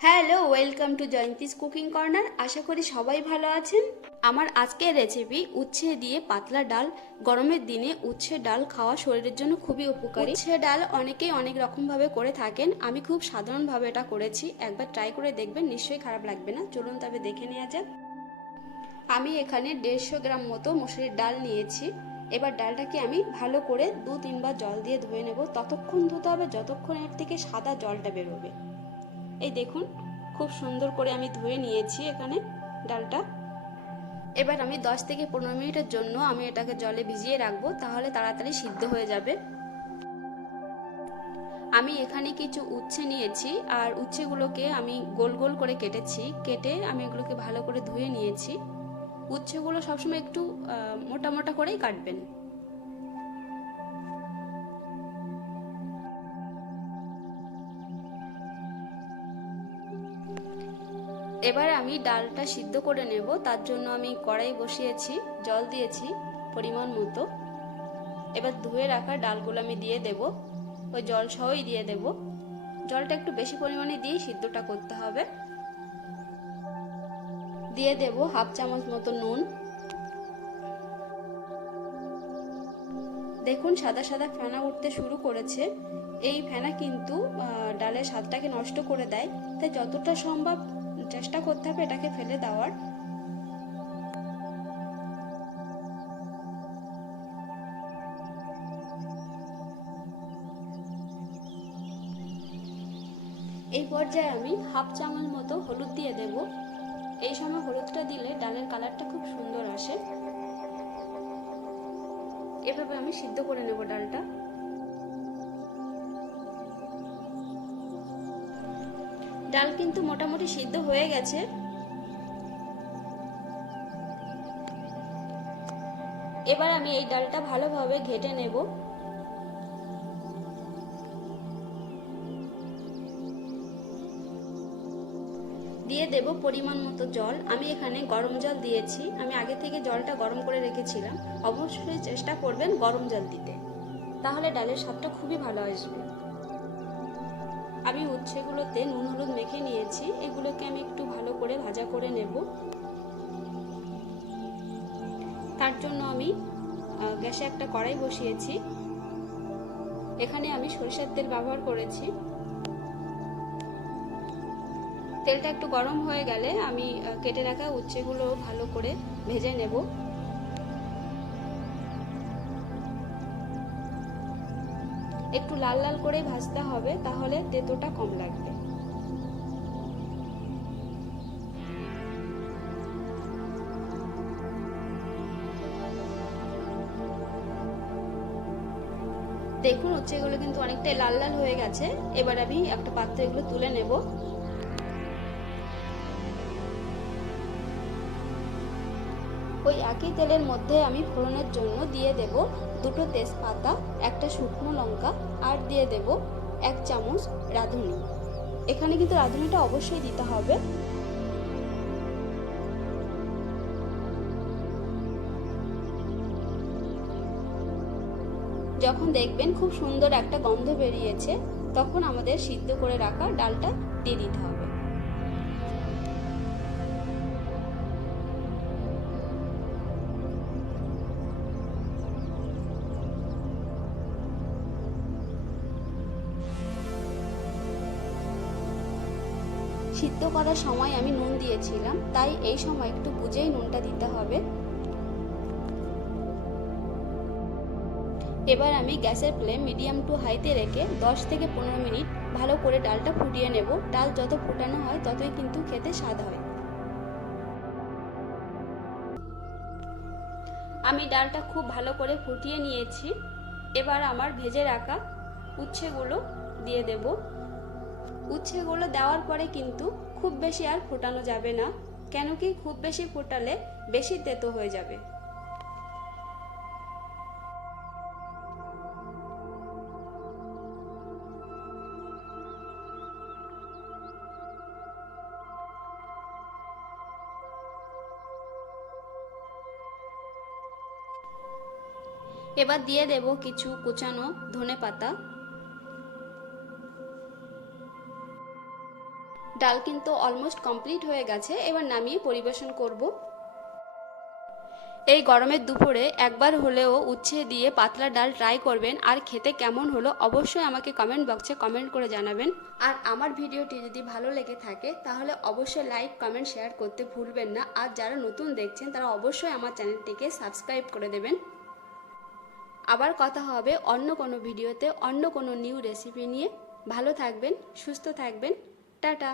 Hello, welcome to Jayanti's cooking corner. আশা করি সবাই ভালো আছেন। আমার আজকের রেসিপি উচ্ছে দিয়ে পাতলা ডাল। গরমের দিনে উচ্ছে ডাল খাওয়া শরীরের জন্য খুবই উপকারী। উচ্ছে ডাল অনেকেই অনেক রকমভাবে করে থাকেন, আমি খুব সাধারণভাবে এটা করেছি। একবার ট্রাই করে দেখবেন, নিশ্চয়ই খারাপ লাগবে না। চলুন তবে দেখে নেওয়া যাক। আমি এখানে 150 গ্রাম মতো মসুরির ডাল নিয়েছি। এবার ডালটাকে আমি ভালো করে 2-3 বার জল দিয়ে ধুয়ে নেব। ততক্ষণ ধুতে হবে যতক্ষণ এর থেকে সাদা জলটা বেরোবে। এই দেখুন, খুব সুন্দর করে আমি ধুয়ে নিয়েছি এখানে ডালটা। এবার আমি 10 থেকে 15 মিনিটের জন্য আমি এটাকে জলে ভিজিয়ে রাখবো, তাহলে তাড়াতাড়ি সিদ্ধ হয়ে যাবে। আমি এখানে কিছু উচ্ছে নিয়েছি, আর উচ্ছেগুলোকে আমি গোল গোল করে কেটে আমি এগুলোকে ভালো করে ধুয়ে নিয়েছি। উচ্ছেগুলো সবসময় একটু মোটা মোটা করেই কাটবেন। এবার আমি ডালটা সিদ্ধ করে নেব। তার জন্য আমি কড়াই বসিয়েছি, জল দিয়েছি পরিমাণ মতো। এবার ধুয়ে রাখা ডালগুলো আমি দিয়ে দেব, ওই জল সহই দিয়ে দেব। জলটা একটু বেশি পরিমাণে দিয়ে সিদ্ধটা করতে হবে। দিয়ে দেব হাফ চামচ মতো নুন। দেখুন সাদা সাদা ফেনা উঠতে শুরু করেছে। এই ফেনা কিন্তু ডালের স্বাদটাকে নষ্ট করে দেয়, তাই যতটা সম্ভব চেষ্টা করতে হবে এটাকে ফেলে দেওয়ার। এই পর্যায়ে আমি হাফ চামচ মতো হলুদ দিয়ে দেব। এই সময় হলুদটা দিলে ডালের কালারটা খুব সুন্দর আসে। এভাবে আমি সিদ্ধ করে নেব ডালটা। ডাল কিন্তু মোটামুটি সিদ্ধ হয়ে গেছে। এবার আমি এই ডালটা ভালোভাবে ঘেটে নেব। দিয়ে দেব পরিমাণ মতো জল। আমি এখানে গরম জল দিয়েছি, আমি আগে থেকে জলটা গরম করে রেখেছিলাম। অবশ্যই চেষ্টা করবেন গরম জল দিতে, তাহলে ডালের স্বাদটা খুবই ভালো আসবে। আমি উচ্ছেগুলোতে নুন হলুদ মেখে নিয়েছি, এগুলোকে আমি একটু ভালো করে ভাজা করে নেব। তার জন্য আমি গ্যাসে একটা কড়াই বসিয়েছি। এখানে আমি সরিষার তেল ব্যবহার করেছি। তেলটা একটু গরম হয়ে গেলে আমি কেটে রাখা উচ্ছেগুলো ভালো করে ভেজে নেব। একটু লাল লাল করে ভাজতে হবে, তাহলে তেতোটা কম লাগবে। দেখুন উচ্ছেগুলো কিন্তু অনেকটাই লাল লাল হয়ে গেছে। এবার আমি একটা পাত্রে এগুলো তুলে নেব। ওই একই তেলের মধ্যে আমি ফোড়নের জন্য দিয়ে দেব 2টো তেজপাতা, একটা শুকনো লঙ্কা, আর দিয়ে দেব 1 চামচ রাঁধুনি। এখানে কিন্তু রাঁধুনিটা অবশ্যই দিতে হবে। যখন দেখবেন খুব সুন্দর একটা গন্ধ বেরিয়েছে, তখন আমাদের সিদ্ধ করে রাখা ডালটা দিয়ে দিতে হবে। সিদ্ধ করার সময় আমি নুন দিয়েছিলাম, তাই এই সময় একটু বুঝেই নুনটা দিতে হবে। এবার আমি গ্যাসের ফ্লেম মিডিয়াম টু হাইতে রেখে 10 থেকে 15 মিনিট ভালো করে ডালটা ফুটিয়ে নেব। ডাল যত ফোটানো হয় ততই কিন্তু খেতে স্বাদ হয়। আমি ডালটা খুব ভালো করে ফুটিয়ে নিয়েছি। এবার আমার ভেজে রাখা উচ্ছেগুলো দিয়ে দেব। উচ্ছেগুলো দেওয়ার পরে কিন্তু খুব বেশি আর ফোটানো যাবে না, কেন কি খুব বেশি ফোটালে বেশি তেতো হয়ে যাবে। এবার দিয়ে দেব কিছু কুচানো ধনেপাতা। ডাল কিন্তু অলমোস্ট কমপ্লিট হয়ে গেছে, এবার নামিয়ে পরিবেশন করব। এই গরমের দুপুরে একবার হলেও উচ্ছে দিয়ে পাতলা ডাল ট্রাই করবেন, আর খেতে কেমন হলো অবশ্যই আমাকে কমেন্ট বক্সে কমেন্ট করে জানাবেন। আর আমার ভিডিওটি যদি ভালো লেগে থাকে তাহলে অবশ্যই লাইক কমেন্ট শেয়ার করতে ভুলবেন না। আর যারা নতুন দেখছেন তারা অবশ্যই আমার চ্যানেলটিকে সাবস্ক্রাইব করে দেবেন। আবার কথা হবে অন্য কোনো ভিডিওতে অন্য কোনো নিউ রেসিপি নিয়ে। ভালো থাকবেন, সুস্থ থাকবেন, টাটা।